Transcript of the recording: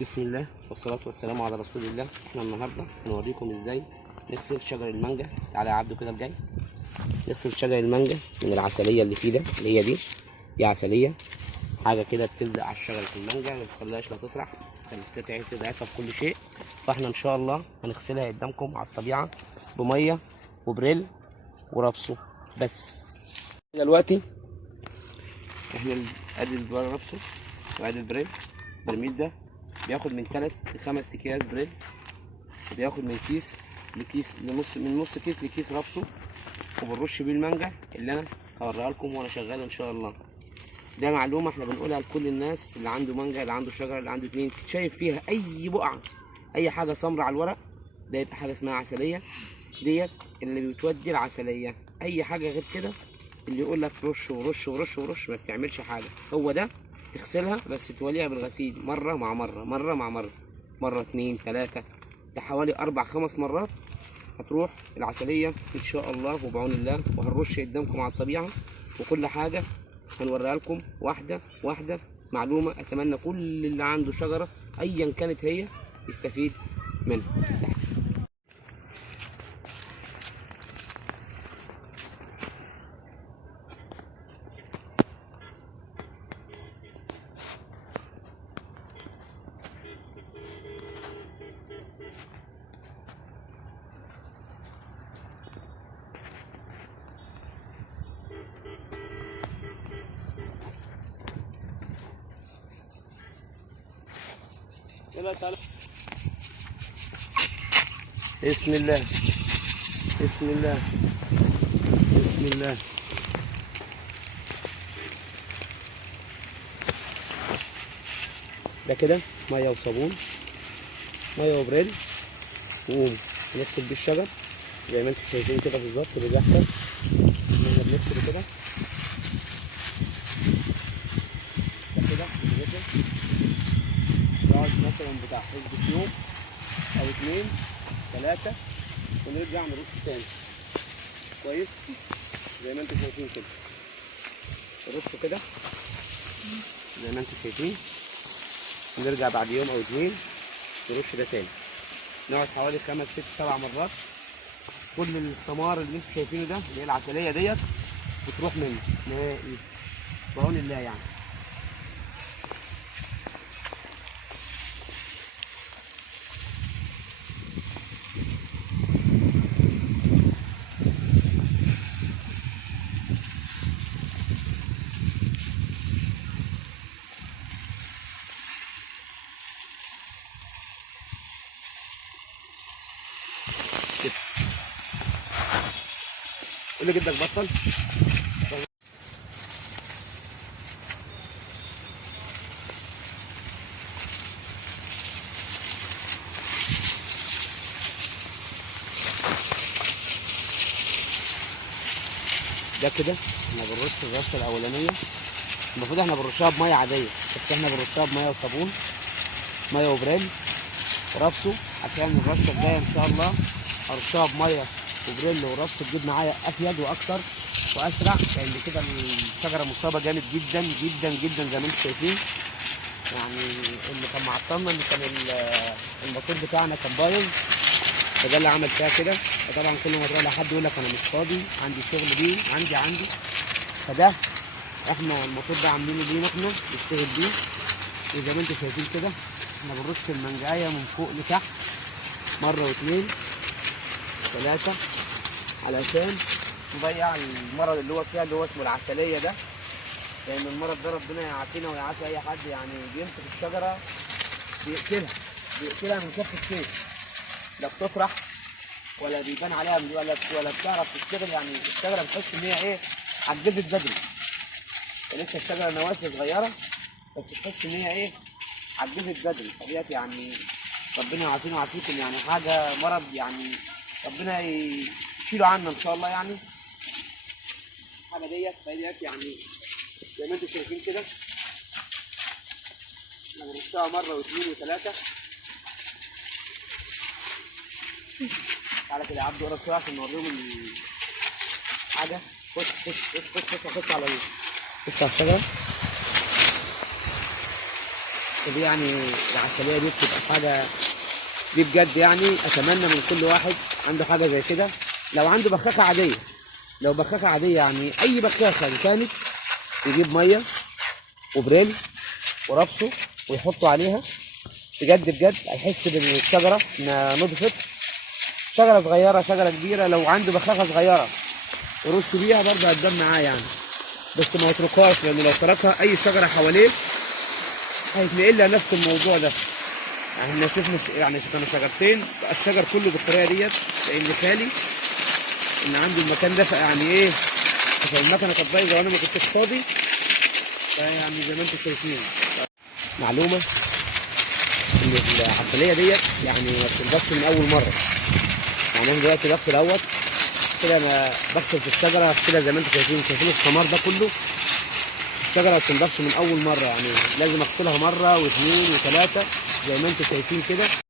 بسم الله والصلاة والسلام على رسول الله. احنا النهارده هنوريكم ازاي نغسل شجر المانجا. تعالى يا عبدو كده الجاي. نغسل شجر المانجا من العسلية اللي فيه ده، اللي هي دي عسلية، حاجة كده بتلزق على شجرة المانجا ما بتخليهاش لا تطرح، تضعفها في كل شيء. فاحنا ان شاء الله هنغسلها قدامكم على الطبيعة بمية وبريل ورابسو بس. دلوقتي احنا ادي رابسو وادي البريل. البرميل ده بياخد من 3 ل 5 اكياس بريل، وبياخد من كيس لكيس من نص كيس لكيس رابسو، وبنرش بيه المانجا اللي انا هوريها لكم وانا شغال ان شاء الله. ده معلومه احنا بنقولها لكل الناس اللي عنده مانجا، اللي عنده شجره، اللي عنده اتنين، شايف فيها اي بقعه، اي حاجه سمراء على الورق، ده يبقى حاجه اسمها عسليه، ديت اللي بتودي العسليه. اي حاجه غير كده اللي يقول لك رش ورش ورش ورش ما بتعملش حاجه. هو ده تغسلها بس توليها بالغسيل مره مع مره، مره مع مره، مره 2 3 ده حوالي 4 5 مرات، هتروح العسليه ان شاء الله وبعون الله. وهنرش قدامكم على الطبيعه وكل حاجه هنوريها لكم واحده واحده. معلومه اتمنى كل اللي عنده شجره ايا كانت هي يستفيد منها. بسم الله بسم الله بسم الله. ده كده ميه وصابون، ميه وبريل وقوم نغسل بيه الشجر زي ما انتم شايفين كده بالظبط اللي بيحصل. احنا بنغسل كده، ده كده بنغسل يقعد مثلا بتاع حسبة يوم او 2 3 ونرجع نرش تاني كويس زي ما انتم شايفين كده. نرشه كده زي ما انتم شايفين، ونرجع بعد يوم او 2 نرش ده تاني. نقعد حوالي 5 6 7 مرات. كل الثمار اللي انتم شايفينه ده اللي هي العسليه ديت بتروح منه نهائي بعون الله يعني. قول لي جدك بطل. ده كده احنا بنرش الرشه الاولانيه، المفروض احنا بنرشها بميه عاديه بس احنا بنرشها بميه وصابون، ميه وبريل ورابسو، عشان الرشه الجايه ان شاء الله هرشها بميه وبريل ورابسو تجيب معايا افيد واكتر واسرع، لان كده الشجره مصابه جامد جدا جدا جدا زي ما انتم شايفين. يعني اللي كان معطلنا ان كان الموتور بتاعنا كان بايظ، فده اللي عمل فيها كده. فطبعا كل ما تروح لحد يقول لك انا مش فاضي عندي شغل بيه عندي، فده احنا الموتور ده عاملينه لينا احنا نشتغل بيه. وزي ما انتم شايفين كده احنا بنرش المنجايه من فوق لتحت مره واثنين ثلاثه علشان نضيع المرض اللي هو فيها اللي هو اسمه العسليه ده، لان المرض ده ربنا يعافينا ويعافي اي حد يعني بيمسك الشجره بيقتلها من كف السيف، لا بتفرح ولا بيبان عليها ولا بتعرف تشتغل. يعني الشجره بتحس ان هي ايه عجزت بدري، لسه الشجره نواشف صغيره بس تحس ان هي ايه عجزت بدري. فديت يعني ربنا يعافينا ويعافيكم، يعني حاجه مرض يعني ربنا يشيله عنا ان شاء الله. يعني الحاجه ديت يعني زي ما انتم شايفين كده احنا بنرشها مره واثنين وثلاثه. تعالى كده يا عبدو قرب شويه عشان نوريهم الحاجه. خش على الشجره. فدي يعني العسليه دي بتبقى حاجه، دي بجد يعني اتمنى من كل واحد عنده حاجه زي كده. لو عنده بخاخه عاديه، لو بخاخه عاديه يعني اي بخاخه ان كانت، يجيب ميه وبريل وربصه ويحطه عليها، بجد بجد هيحس بالشجره انها نضفت. شجره صغيره شجره كبيره، لو عنده بخاخه صغيره يرش بيها برضه هتبان معاه يعني، بس ما يتركهاش، لان لو تركها اي شجره حواليه هيتنقل لها نفس الموضوع ده. يعني احنا شفنا يعني كانوا شجرتين بقى الشجر كله بالطريقه ديت، لان خالي ان عنده المكان ده يعني ايه، عشان المكنه كانت بايظه وانا ما كنتش فاضي، فيعني زي ما انتم شايفين. معلومه ان العسليه ديت يعني ما بتنضفش من اول مره. يعني انا دلوقتي بغسل اهوت كده، انا بغسل في الشجره كده زي ما انتم شايفين، شايفين الثمار ده كله. الشجره ما بتنضفش من اول مره، يعني لازم اغسلها مره واثنين وثلاثه زي ما انتم شايفين كده.